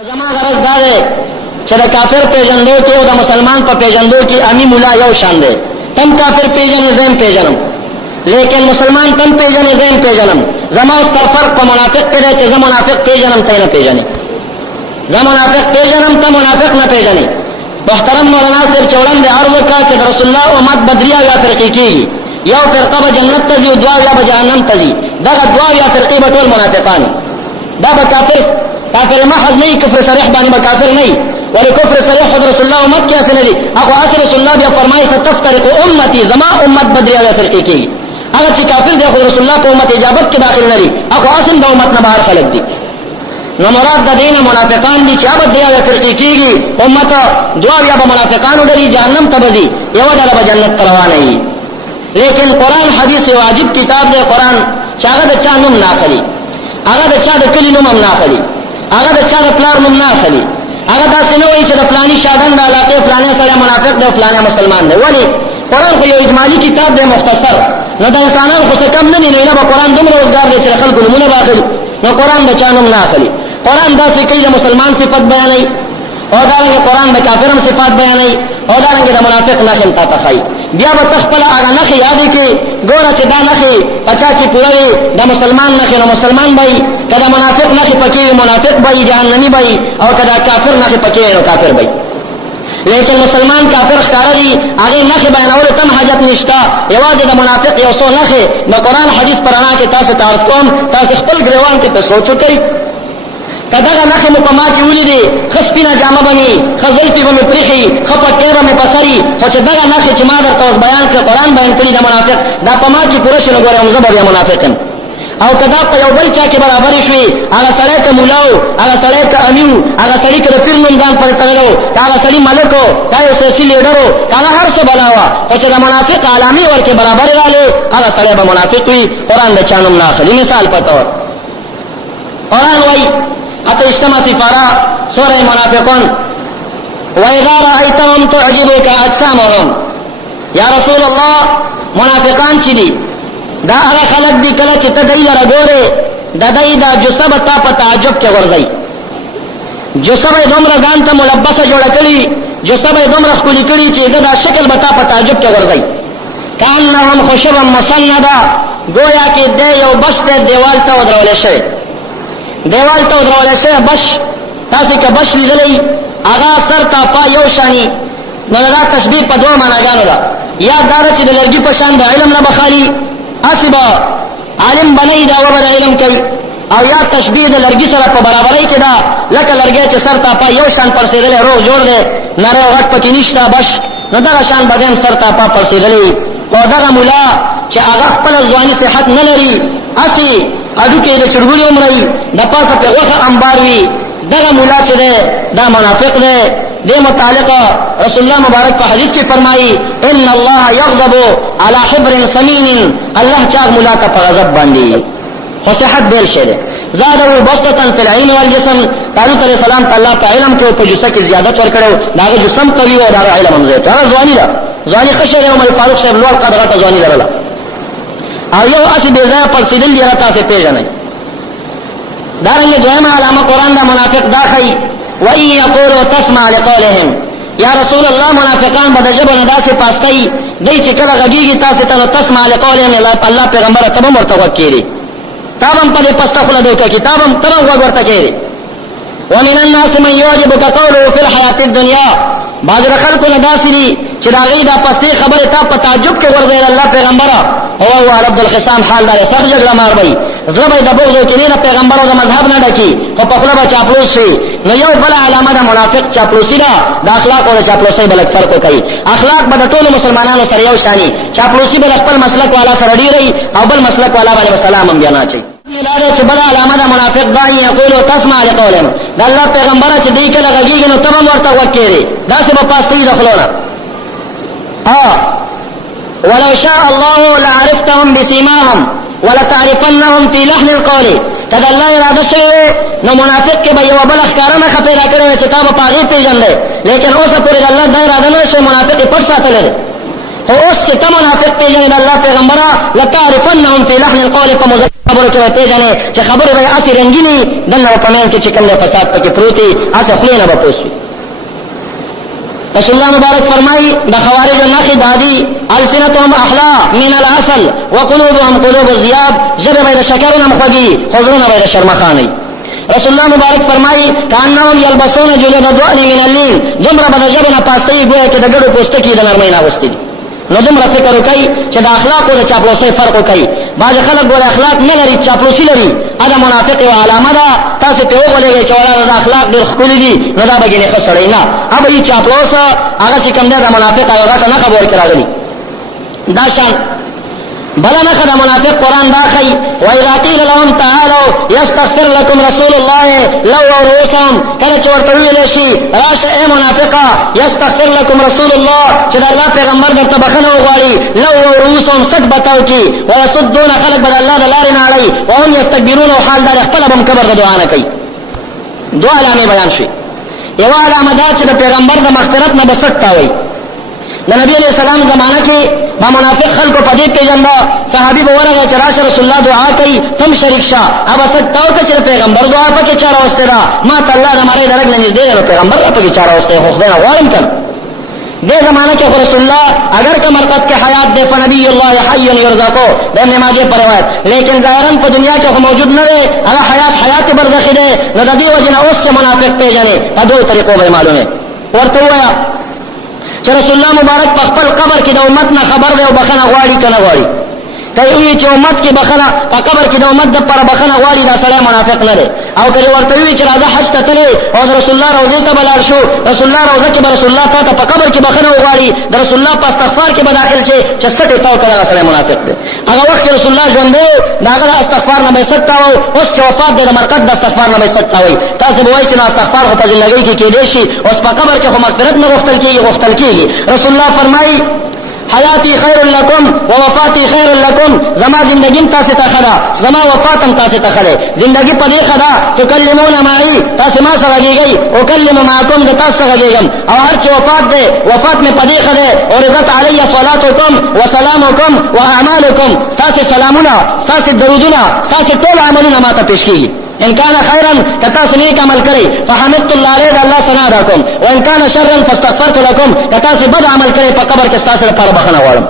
زما غرض دا دی چې د کافر پیژندو کې او د مسلمان په پیژندو کې امی مولا یو شان دی. تم کافر پیژنې زم پیژنم، لیکن مسلمان تم پیژنې زم پیژنم. زما او ستا فرق په منافق کې دی چې زه منافق پیژنم ته نه پیژنې، زه منافق پیژنم ته منافق نه پیژنې. محترم مولانا صاحب چې وړاندې عرض وکړه چې د رسول الله امت بدریا یا فرقې کېږي، یو فرقه به جنت ته ځي او دوه یا به جهنم ته ځي. دغه دوه یا فرقې به ټول منافقان، دا به کافر محض نه، کفر صریح باندې به کافر نه. ولی کفر صریح خود رسول الله امت کې اسنه دي. هغه اصل رسول الله بیا فرمایي ستفترق امتي، زما امت بدریا یا فرقې کېږي. هغه چې کافر دی خود رسول الله په امت اجابت کې داخل نه دي، هغه اصل د امت نه بهر خلق دي. نو مراد د دین منافقان دي چې ابد یا فرقې کېږي، امت دوه یا به منافقان ودري جهنم ته ځي، یو ډله به جنت ته روانه وي. لیکن قرآن حدیث واجب کتاب دی. قرآن چې هغه د چا نوم نه اخلي، هغه د چا د کلي نوم هم نه اخلي، هغه د چا د پلار نوم نه اخلي. هغه داسې نه وایي چې د فلاني شاګرد د علاقې فلاني سړی منافق دی او فلاني مسلمان دی. ولې قرآن خو یو اجمالي کتاب دی مختصر، نو د انسانانو خو څه کم نه دي، نو نه به قرآن دومره روزګار دی چې د خلکو نومونه به اخلي. نو قرآن د چا نوم نه اخلي. قرآن داسې کوي د مسلمان صفت بیانوي، او دارنګه قرآن د کافر هم صفات بیانوي، او دارنګه د منافق نښې هم تا ته ښایي. بیا به ته خپله هغه نښې یادې کړې، ګوره چې دا نښې په چا کې پوره وي د مسلمان نښې نو مسلمان به وي، که د منافق نښې پکې وي منافق به وي، جهنمي به وي، او که د کافر نښې پکې وي نو کافر به وي. لیکن مسلمان کافر ښکاره دي، هغې نښې بیانولو ته هم حاجت نشته. یوازې د منافق یو څو نښې د قرآن حدیث په رڼا کې تاسو ته عرض کوم، تاسو خپل ګریوان کې ته سوچ وکړئ. که دغه نښې مو په ما کې ولیدې، ښه سپینه جامه به مې، ښه زلفې به مې پرېښي، ښه پټۍ به مې په سر وي، خو چې دغه نښې چې ما درته اوس بیان کړې، قرآن بیان کړي د منافق، دا په ما کې پوره شي، نو ګورې زه به بیا منافق یم. او که دا په یو بل چا کې برابرې شوې، هغه سړی که مولا و، هغه سړی که امیر و، هغه سړي که د پیر نوم ځان پرې تړلی و، که هغه سړي ملک و، که یو سیاسي لیډر و، که هغه هر څه بلا وه، خو چې د منافق علامې ورکې برابرې رالې، هغه سړی به منافق وي. قرآن د چا نوم نه اخلي. مثال په طور قرآن وایي حتی اجتماع سفارا سورہ منافقون وَإِذَا رَأَيْتَهُمْ تُعْجِبُكَ أَجْسَامُهُمْ. یا رسول الله منافقان چې دي دا هغه خلک دي کله چې ته دوی لره ګورې د دوی دا جثه به تا په تعجب کې غورځوي. جثه به یې دومره ځان ته ملبسه جوړه کړي، جثه به یې دومره ښکلي کړي چې دا شکل به تا په تعجب کې غورځوي. کأنهم خشب مسنده، گویا کې دی یو بش دی دیوال ته ودرولی شوی، دیوال ته ودرولی شوی بش. تاسې که بش لیدلی هغه سر ته پا یو شاني، نو دا تشبیه په دوه معناګانو ده. یا دا ده چې د لرګي په شان د علم نه به خالي، هسې به عالم به نه وي، دا وبه د علم کوي. او یا تشبیه د لرګي سره په برابرۍ کې ده، لکه لرګی چې سر ته پا یو شان پړسېدلی روغ جوړ دی، نری او غټ پکې نشته بش، نو دغه شان بدن سر ته پا پړسېدلی. او دغه ملا چې هغه خپله ځواني صحت نه لري، هسې هډوکې د چرګونې عمرئ، د پاسه پرې غوښه انبار وي، دغه مولا چې دی دا منافق دی. دې متعلق رسول الله مبارک په حدیث کې فرمایي ان الله یغضب علی حبر سمین، الله چاغ مولا ته په غضب باندې، خو صحت بیل شی دی. زاده بسطة فی العین والجسم، طالوت علیه السلام ته الله په علم کې او په جسه کې زیادت ورکړو، د هغه جسم قوي و او د هغه علم هم زیات. هغه ځواني ده، ځواني ښه شی دی. عمر فاروق صاحب لوړ قد غټه ځواني لرله، او یو هسې بې ځایه پړسېدل دي، هغه تاسې پېژنئ. دارنګه دویمه علامه قرآن دا منافق دا ښیي وَإِن يَقُولُوا تَسْمَعْ لِقَوْلِهِمْ. یا رسول الله منافقان به د ژبه نه داسې پاستئ، دی چې کله غږېږي تاسې ته نو تسمع لقولهم، الله پیغمبره ته به هم ورته غوږ کېږدي، تا به هم په دې پسته خوله دوکه کړي، تا به هم غوږ ورته کېږدي. وَمِنَ النَّاسِ مَن يُعْجِبُكَ قَوْلُهُ فِي الْحَيَاةِ الدُّنْيَا. بعض د خلکو نه داسې دي چې د هغوی دا پستې خبرې تا په تعجب کې غورځوي د الله پیغمبره، هو علد الخصام، حال دا دی سخت جګړه مار به وي، زړه به یې د بغض او کینې د پیغمبر او د مذهب نه ډکي، خو په خوله به چاپلوس وي. نو یو بله علامه د منافق چاپلوسي ده. د اخلاق او د چاپلوسۍ به لږ فرق وکوي. اخلاق به د ټولو مسلمانانو سره یو شاني، چاپلوسي به د خپل مسلک والا سره ډېرئ، او بل مسلک والا باندې به سلام هم بیا نه اچوي. چې بله علامه د منافق دا یقولو تسمع لقولهم، د الله پیغمبره چې دی کله غږېږي نو ته به هم ورته غوږ کېږدې، داسې به پاستئ د خولو نه. ولو شاء الله لعرفتهم بسیماهم ولتعرفنهم فی لحن القول. که د الله اراده شوې نو منافق کې به یوه بله ښکاره نښه پیدا کړې وه چې تا به په هغې پېژندې، لیکن اوسه پورې د الله دا اراده نه شوې، منافق یې پټ ساتلی دی. خو اوس چې ته منافق پیژنې د الله پیغمبره لتعرفنهم فی لحن القول په مزل خبرو کې به پیژنې چې خبرې به یې هسې رنګینې دننه به په منځ کې چې کوم دی فساد پکې پروت وي هسې خولې نه به پوس وي. رسول الله مبارک فرمایي د خوارجو نښې دا دي السنتهم احلا من العسل وقلوبهم قلوب الذئاب، ژبې به یې د شکرو نه هم خوږي خو زړونه به یې د شرمخانوي. رسول الله مبارک فرمایي کانهم یلبسون جلود الضأن من اللین، دومره به د ژبو نه پاسته وي ګویا چې د ګډو پوستکي د نرمۍ نه اغوستي دي. نو دومره فکر وکړئ چې د اخلاقو د چاپلوسۍ فرق وکړئ. بعضې خلک ګوره اخلاق نه لري چاپلوسي لري، دا منافق یوه علامه ده. تاسې پرې وغولېږئ چې ولاړه د اخلاق ډېر ښکلي دي نو دا به ګینې ښه سړی نه، هغه به یي چاپلوس هغه چې کوم دی د منافق هغه غټه نښه به ورکې راغلي. دا شان بل نخد منافق قرآن دا خی وَإِذَا قِيلَ لَهُمْ تَعَالَوْا يَسْتَغْفِرْ لَكُمْ رَسُولُ اللَّهِ لَوَّوْا رُؤُوسَهُمْ کله چې ورته وویلی شي راشه ای منافقه یستغفر لکم رسول الله چې د الله پیغمبر درته بخښنه وغواړي لووا رؤوسهم سټ به تاو کي ویصدون خلک به د الله د لارې نه اړوي وهم یستکبرون او حال دا خپله به هم کبر د دعا نه کوي. دوه علامې بیان شوي. یوه علامه دا چې د پیغمبر د مغفرت نه به سټ تاوئ. د نبی علیہ السلام زمانه کې با منافق خلکو په دې پیژنده صحابي به ورغی چې راشه رسول الله دعا کوي تم شریک شه هغه سټ تاو که چې د پیغمبر دعا پکې چا راوستې ده ما ته الله د مرۍ د رګ نه نږدې دی نو پیغمبر را پکې چا راوستی خو خدای نه غواړم که نه. دې زمانه کې خو رسول الله اگر که مرقد کې حیات دی فنبی الله حی یرزقو د ابن ماجه په روایت، لیکن ظاهرا په دنیا کې خو موجود نه دی هغه حیات برزخي دی. نو د دې وجې نه اوس چې منافق پیژنې په دوو طریقو به یې معلومې. ورته ووایه چې رسول الله مبارک په خپل قبر کې د امت نه خبر دی او بخښنه غواړي که نه غواړي. که یې ووایي چې امت کې بخښنه په قبر کې د امت دپاره بخښنه غواړي دا سړی منافق نه دی. او که یې ورته ووایي چې راځه حج ته تللی او د رسول الله روضې ته به لاړ شو رسول الله روضه کې به رسول الله تا ته په قبر کې بخښنه وغواړي د رسول الله په استغفار کې به داخل شي چې سټ یې تاو کړه هغه سړی منافق دی. هغه وخت کې رسول الله ژوندی و د هغه د استغفار نه به یې سټ تاوه اوس چې وفات دی د مرقد د استغفار نه به یې سټ تاوئ. تاسې به وایئ چې نو استغفار خو په زندګۍ کې کېدی شي اوس په قبر کې خو مغفرت نه غوښتل کېږي. رسول الله فرمایي حیاتی خیر لکم و وفاتی خیر لکم، زما زندگیم تاسې ته ښه ده زما وفاتم تاسې ته ښه دی. زندگی په دې ښه ده تکلمون معي تاسې ما سره غږیږئ اکلم معکم د تاسو سره غږیږم. او هر چې وفات دی وفات مې په دې ښه دی عرضت علی صلاتکم وسلامکم واعمالکم، ستاسې سلامونه ستاسې درودونه ستاسې ټول عملونه ما ته پیش کېږي. ان کان خیرا که تاسو نیک عمل کړئ فحمدت الله علیه د الله ثنا ادا کوم وان کان شرا فاستغفرت لکم که تاسو بد عمل کړئ په قبر کې ستاسو لپاره بخښنه غواړم.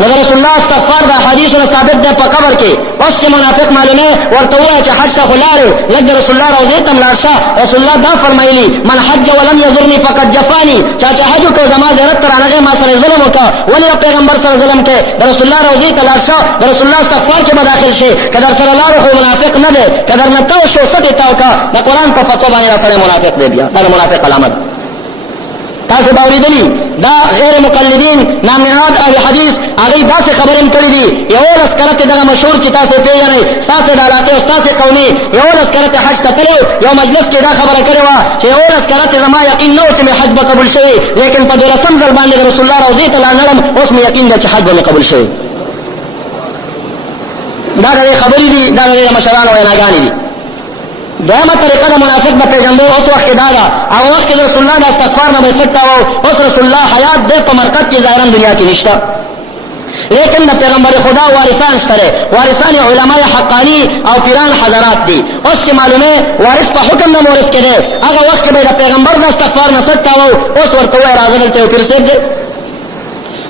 نو رسول الله استغفار د حدیثونه ثابت دی په قبر کې. اوس چې منافق معلومه ورته ووایه چې حج ته خو لاړې لږ د رسول الله روضې ته هم لاړ شه. رسول الله دا فرمایلي من حج ولم یزرني فقد جفاني، چا چې حج وکړو زما زیارت ته رانغی ما سره ظلم وکړه ولې د پیغمبر سره ظلم کوې د رسول الله روضې ته لاړ شه د رسول الله استغفار کې به داخل شي. که در سره لاړو خو منافق نه دی، که در نه تاو شو سټ یې تاو که د قرآن په فتوا باندې دا سړی منافق دی. بیا دا د منافق علامه ده. تاسو به اورېدلي دا غیر مقلدین نامنهاد اهل حدیث هغوی داسې خبرې هم کړي دي. 11 کرته دغه مشهور چې تاسې پېژنئ ستاسې د علاقې او ستاسې قومي 11 کرته حج ته تللی یو مجلس کې دا خبره کړې وه چې 11 کرته زما یقین نه و چې مې حج به قبول شوي، لیکن په 12م ځل باندې د رسول الله روضې ته لاړم اوس مې یقین ده چې حج به مې قبول شوي. دا د خبرې دي دا د مشرانو ویناګانې دي. دویمه طریقه د منافق د پیژندو اوس وخت کې دا ده هغه وخت کې د رسول الله د استغفار نه به یې سټ تاوه اوس رسول الله حیات دی په مرقد کې ظاهرا دنیا کې نشته، لیکن د پیغمبر خدا وارثان شته دی. وارثان علماء حقانی او پیران حضرات دي. اوس چې معلومه وارث په حکم د مورث کې دی هغه وخت کې به د پیغمبر د استغفار نه سټ تاوه اوس ورته وایي راځه دلته یو پیر صاحب دی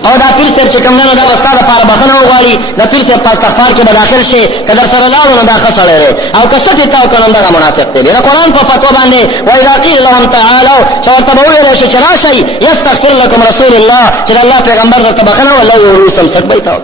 او دا پیر صاحب چې کوم دی نو دا به ستا دپاره بخښنه وغواړي د پیر صاحب په استغفار کې به داخل شي که در سره لاړو نو دا ښه سړی دی او که سټ یې تاو کړه نو دغه منافق دی. د قرآن په فتوا باندې وإذا قیل لهم تعالوا چې ورته به وویلی شو چې راشئ یستغفر لکم رسول الله چې د الله پیغمبر درته بخښنه ولو رؤوسهم سټ به یې تاو